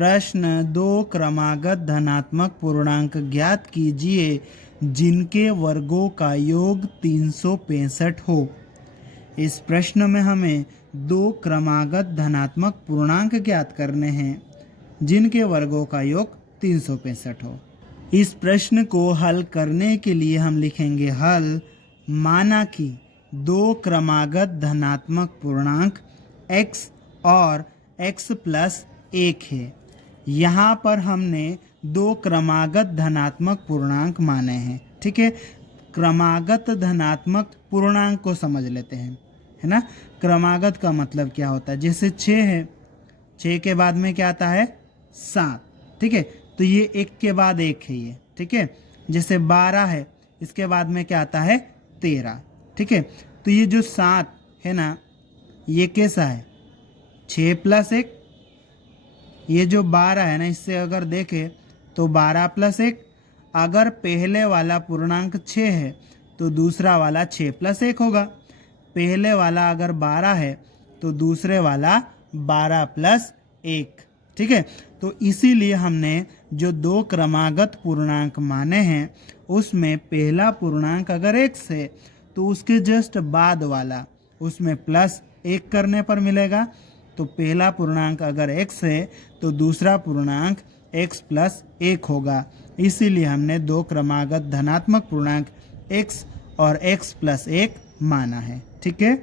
प्रश्न दो क्रमागत धनात्मक पूर्णांक ज्ञात कीजिए जिनके वर्गों का योग 365 हो। इस प्रश्न में हमें दो क्रमागत धनात्मक पूर्णांक ज्ञात करने हैं जिनके वर्गों का योग 365 हो। इस प्रश्न को हल करने के लिए हम लिखेंगे हल। माना कि दो क्रमागत धनात्मक पूर्णांक x और x प्लस 1 है। यहाँ पर हमने दो क्रमागत धनात्मक पूर्णांक माने हैं, ठीक है। क्रमागत धनात्मक पूर्णांक को समझ लेते हैं, है ना। क्रमागत का मतलब क्या होता है, जैसे 6 है, 6 के बाद में क्या आता है 7, ठीक है। तो ये 1 के बाद 1 है ये, ठीक है। जैसे 12 है, इसके बाद में क्या आता है 13, ठीक है। तो ये जो 7 है ना, ये कैसा है 6 प्लस 1। ये जो 12 है ना, इससे अगर देखें तो 12 प्लस 1। अगर पहले वाला पूर्णांक 6 है तो दूसरा वाला 6 प्लस 1 होगा। पहले वाला अगर 12 है तो दूसरे वाला 12 प्लस 1, ठीक है। तो इसीलिए हमने जो दो क्रमागत पूर्णांक माने हैं उसमें पहला पूर्णांक अगर x है तो उसके जस्ट बाद वाला उसमें प्लस 1 करने पर मिलेगा। तो पहला पूर्णांक अगर x है तो दूसरा पूर्णांक x प्लस 1 होगा। इसीलिए हमने दो क्रमागत धनात्मक पूर्णांक x और x प्लस 1 माना है, ठीक है।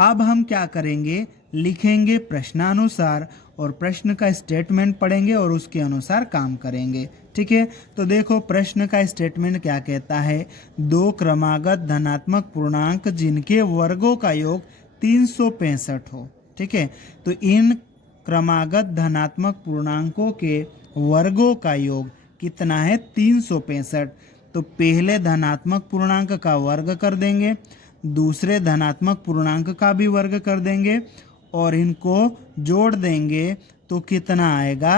अब हम क्या करेंगे, लिखेंगे प्रश्नानुसार और प्रश्न का स्टेटमेंट पढ़ेंगे और उसके अनुसार काम करेंगे, ठीक है। तो देखो प्रश्न का स्टेटमेंट क्या कहता है, दो क्रमागत धनात्मक पूर्णांक जिनके वर्गों का योग 365 हो, ठीक है। तो इन क्रमागत धनात्मक पूर्णांकों के वर्गों का योग कितना है 365। तो पहले धनात्मक पूर्णांक का वर्ग कर देंगे, दूसरे धनात्मक पूर्णांक का भी वर्ग कर देंगे और इनको जोड़ देंगे तो कितना आएगा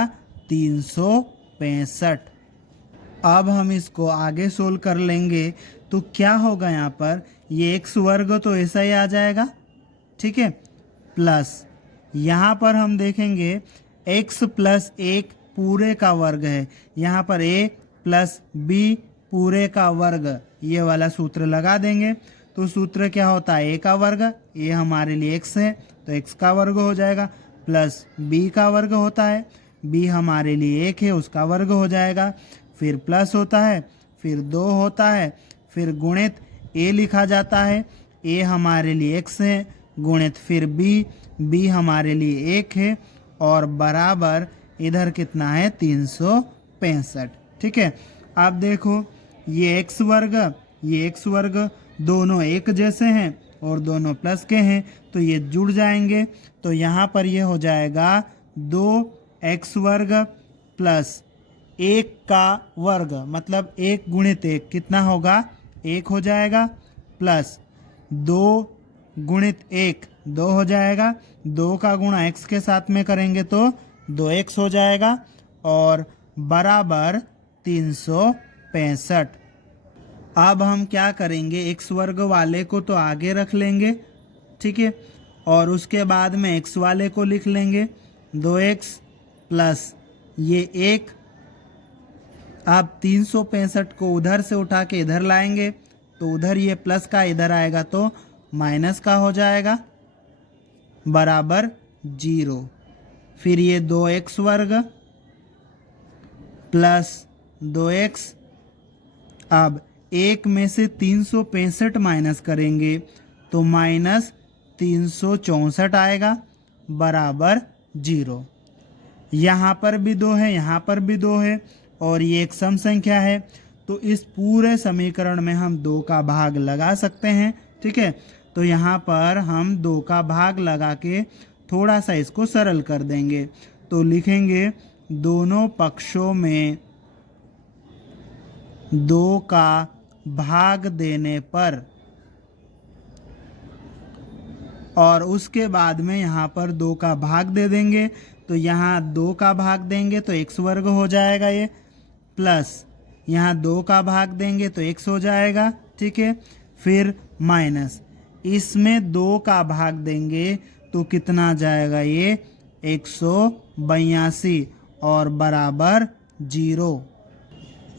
365। अब हम इसको आगे सोल्व कर लेंगे तो क्या होगा, यहाँ पर ये x वर्ग तो ऐसा ही आ जाएगा, ठीक है। प्लस यहाँ पर हम देखेंगे x प्लस 1 पूरे का वर्ग है, यहाँ पर a प्लस b पूरे का वर्ग, ये वाला सूत्र लगा देंगे। तो सूत्र क्या होता है a का वर्ग, a हमारे लिए x है तो x का वर्ग हो जाएगा, प्लस b का वर्ग होता है, b हमारे लिए 1 है उसका वर्ग हो जाएगा, फिर प्लस होता है, फिर 2 होता है, फिर गुणित a लिखा जाता है, a हमारे लिए x है गुणित फिर b हमारे लिए 1 है और बराबर इधर कितना है 365, ठीक है। आप देखो ये x वर्ग दोनों एक जैसे हैं और दोनों प्लस के हैं तो ये जुड़ जाएंगे। तो यहाँ पर ये हो जाएगा 2x वर्ग प्लस 1 का वर्ग, मतलब 1 गुणित 1 कितना होगा 1 हो जाएगा, प्लस 2 गुणित 1 2 हो जाएगा, 2 का गुणा x के साथ में करेंगे तो 2x हो जाएगा और बराबर 365। अब हम क्या करेंगे, x वर्ग वाले को तो आगे रख लेंगे, ठीक है, और उसके बाद में x वाले को लिख लेंगे 2x प्लस ये 1। अब 365 को उधर से उठा के इधर लाएंगे तो उधर ये प्लस का इधर आएगा तो माइनस का हो जाएगा बराबर 0। फिर ये 2x वर्ग प्लस 2x, अब 1 में से 365 माइनस करेंगे तो माइनस 364 आएगा बराबर 0। यहाँ पर भी 2 है, यहाँ पर भी 2 है और ये एक सम संख्या है तो इस पूरे समीकरण में हम 2 का भाग लगा सकते हैं, ठीक है। तो यहाँ पर हम 2 का भाग लगा के थोड़ा सा इसको सरल कर देंगे तो लिखेंगे दोनों पक्षों में 2 का भाग देने पर, और उसके बाद में यहाँ पर 2 का भाग दे देंगे तो यहाँ 2 का भाग देंगे तो x वर्ग हो जाएगा ये, प्लस यहाँ 2 का भाग देंगे तो x हो जाएगा, ठीक है। फिर माइनस इसमें 2 का भाग देंगे तो कितना जाएगा ये 182 और बराबर 0।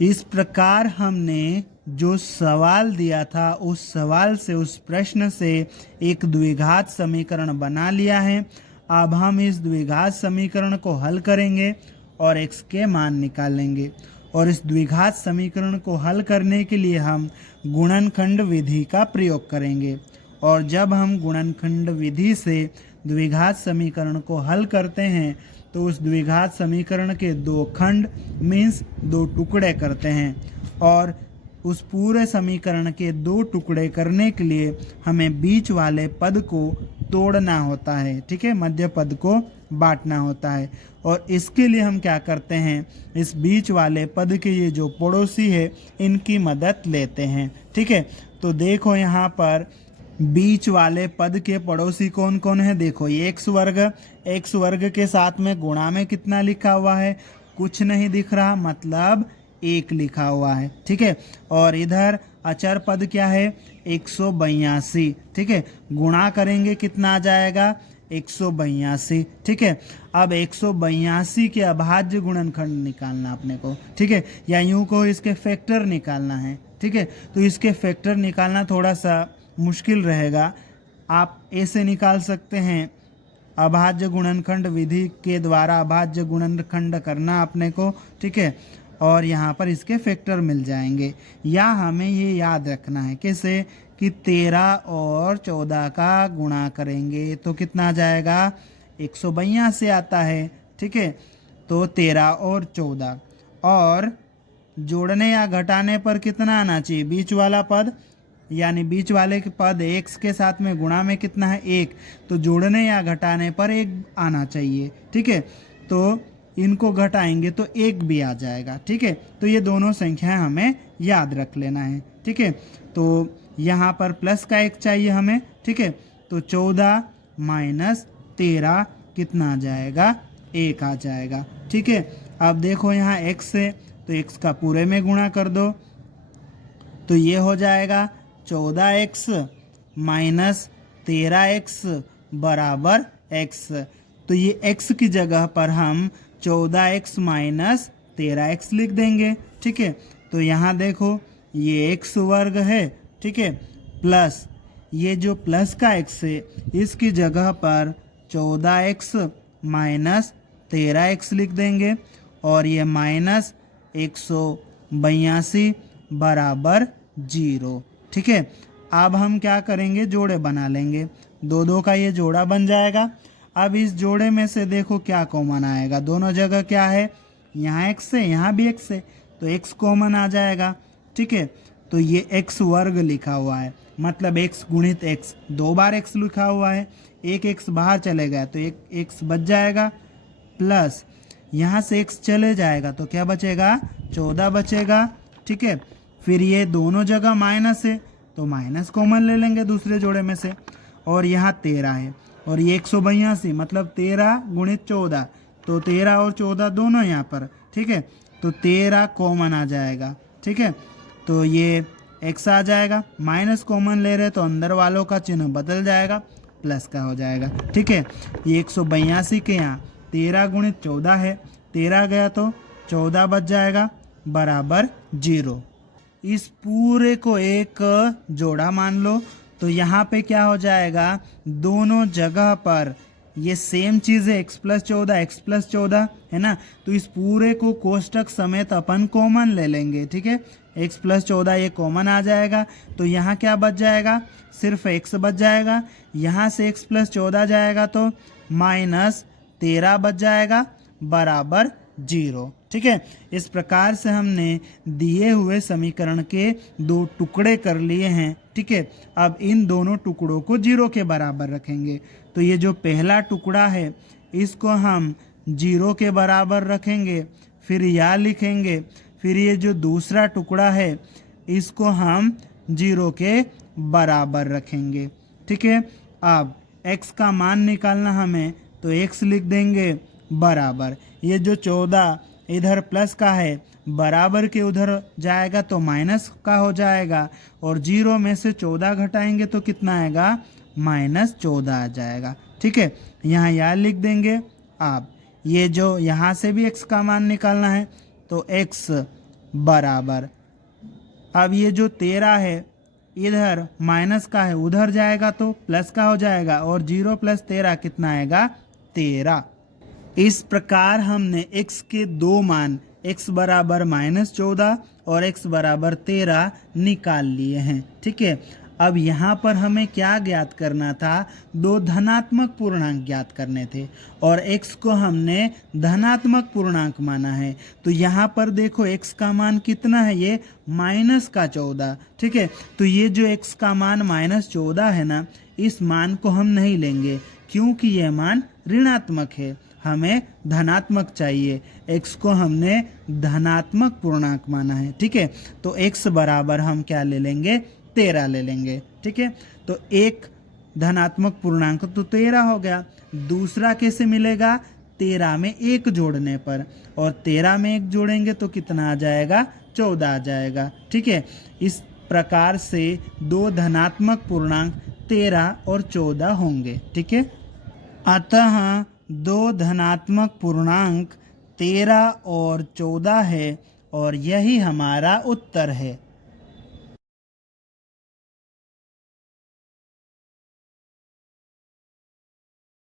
इस प्रकार हमने जो सवाल दिया था उस सवाल से, उस प्रश्न से एक द्विघात समीकरण बना लिया है। अब हम इस द्विघात समीकरण को हल करेंगे और x के मान निकालेंगे। और इस द्विघात समीकरण को हल करने के लिए हम गुणनखंड विधि का प्रयोग करेंगे। और जब हम गुणनखंड विधि से द्विघात समीकरण को हल करते हैं तो उस द्विघात समीकरण के दो खंड मीन्स दो टुकड़े करते हैं, और उस पूरे समीकरण के दो टुकड़े करने के लिए हमें बीच वाले पद को तोड़ना होता है, ठीक है, मध्य पद को बांटना होता है। और इसके लिए हम क्या करते हैं, इस बीच वाले पद के ये जो पड़ोसी है इनकी मदद लेते हैं, ठीक है। तो देखो यहाँ पर बीच वाले पद के पड़ोसी कौन कौन है। देखो ये एक्स वर्ग के साथ में गुणा में कितना लिखा हुआ है, कुछ नहीं दिख रहा, मतलब 1 लिखा हुआ है, ठीक है। और इधर अचर पद क्या है, 182, ठीक है। गुणा करेंगे कितना आ जाएगा, 182, ठीक है। अब 182 के अभाज्य गुणनखंड निकालना अपने को, ठीक है, या यूं को इसके फैक्टर निकालना है, ठीक है। तो इसके फैक्टर निकालना थोड़ा सा मुश्किल रहेगा, आप ऐसे निकाल सकते हैं, अभाज्य गुणनखंड विधि के द्वारा अभाज्य गुणनखंड करना अपने को, ठीक है। और यहाँ पर इसके फैक्टर मिल जाएंगे। या हमें ये याद रखना है कैसे कि 13 और 14 का गुणा करेंगे तो कितना आ जाएगा, 182 आता है, ठीक है। तो 13 और 14, और जोड़ने या घटाने पर कितना आना चाहिए, बीच वाला पद, यानी बीच वाले के पद x के साथ में गुणा में कितना है, 1, तो जोड़ने या घटाने पर 1 आना चाहिए, ठीक है। तो इनको घटाएंगे तो 1 भी आ जाएगा, ठीक है। तो ये दोनों संख्याएं हमें याद रख लेना है, ठीक है। तो यहाँ पर प्लस का 1 चाहिए हमें, ठीक है। तो 14 माइनस 13 कितना आ जाएगा, 1 आ जाएगा, ठीक है। अब देखो यहाँ x है तो x का पूरे में गुणा कर दो, तो ये हो जाएगा 14x माइनस 13x बराबर x। तो ये x की जगह पर हम 14x माइनस 13x लिख देंगे, ठीक है। तो यहाँ देखो ये x वर्ग है, ठीक है, प्लस ये जो प्लस का x है इसकी जगह पर 14x माइनस 13x लिख देंगे, और ये माइनस 182 बराबर 0, ठीक है। अब हम क्या करेंगे, जोड़े बना लेंगे, 2 का ये जोड़ा बन जाएगा। अब इस जोड़े में से देखो क्या कॉमन आएगा, दोनों जगह क्या है, यहाँ x है यहाँ भी x है, तो x कॉमन आ जाएगा, ठीक है। तो ये x वर्ग लिखा हुआ है, मतलब x गुणित x, 2 बार x लिखा हुआ है, एक x बाहर चले गया तो एक x बच जाएगा, प्लस यहाँ से x चले जाएगा तो क्या बचेगा, 14 बचेगा, ठीक है। फिर ये दोनों जगह माइनस है तो माइनस कॉमन ले लेंगे दूसरे जोड़े में से, और यहाँ 13 है और ये 182 मतलब 13 गुणित 14, तो 13 और 14 दोनों यहाँ पर, ठीक है। तो 13 कॉमन आ जाएगा, ठीक है। तो ये x आ जाएगा, माइनस कॉमन ले रहे तो अंदर वालों का चिन्ह बदल जाएगा, प्लस का हो जाएगा, ठीक है। ये 182 के यहाँ 13 गुणित 14 है, 13 गया तो 14 बच जाएगा बराबर 0। इस पूरे को एक जोड़ा मान लो, तो यहाँ पे क्या हो जाएगा, दोनों जगह पर ये सेम चीज़ है, x प्लस 14 है ना। तो इस पूरे को कोष्टक समेत अपन कॉमन ले लेंगे, ठीक है। x प्लस 14 ये कॉमन आ जाएगा, तो यहाँ क्या बच जाएगा, सिर्फ x बच जाएगा। यहाँ से x प्लस 14 जाएगा तो माइनस 13 बच जाएगा बराबर 0, ठीक है। इस प्रकार से हमने दिए हुए समीकरण के 2 टुकड़े कर लिए हैं, ठीक है। अब इन दोनों टुकड़ों को 0 के बराबर रखेंगे। तो ये जो पहला टुकड़ा है इसको हम 0 के बराबर रखेंगे, फिर या लिखेंगे। फिर ये जो दूसरा टुकड़ा है इसको हम 0 के बराबर रखेंगे, ठीक है। अब x का मान निकालना हमें, तो x लिख देंगे बराबर, ये जो 14 इधर प्लस का है बराबर के उधर जाएगा तो माइनस का हो जाएगा, और 0 में से 14 घटाएंगे तो कितना आएगा, -14 आ जाएगा, ठीक है। यहाँ या लिख देंगे। अब ये जो यहाँ से भी x का मान निकालना है, तो x बराबर, अब ये जो 13 है इधर माइनस का है, उधर जाएगा तो प्लस का हो जाएगा, और 0 + 13 कितना आएगा? 13। इस प्रकार हमने x के दो मान x बराबर -14 और x बराबर 13 निकाल लिए हैं। ठीक है, अब यहाँ पर हमें क्या ज्ञात करना था? दो धनात्मक पूर्णांक ज्ञात करने थे और x को हमने धनात्मक पूर्णांक माना है। तो यहाँ पर देखो x का मान कितना है? ये -14। ठीक है, तो ये जो x का मान -14 है ना, इस मान को हम नहीं लेंगे क्योंकि यह मान ऋणात्मक है, हमें धनात्मक चाहिए। x को हमने धनात्मक पूर्णांक माना है। ठीक है, तो x बराबर हम क्या ले लेंगे? 13 ले लेंगे। ठीक है, तो एक धनात्मक पूर्णांक तो 13 हो गया। दूसरा कैसे मिलेगा? 13 में 1 जोड़ने पर, और 13 में 1 जोड़ेंगे तो कितना आ जाएगा? 14 आ जाएगा। ठीक है, इस प्रकार से दो धनात्मक पूर्णांक 13 और 14 होंगे। ठीक है, अतः दो धनात्मक पूर्णांक 13 और 14 है और यही हमारा उत्तर है।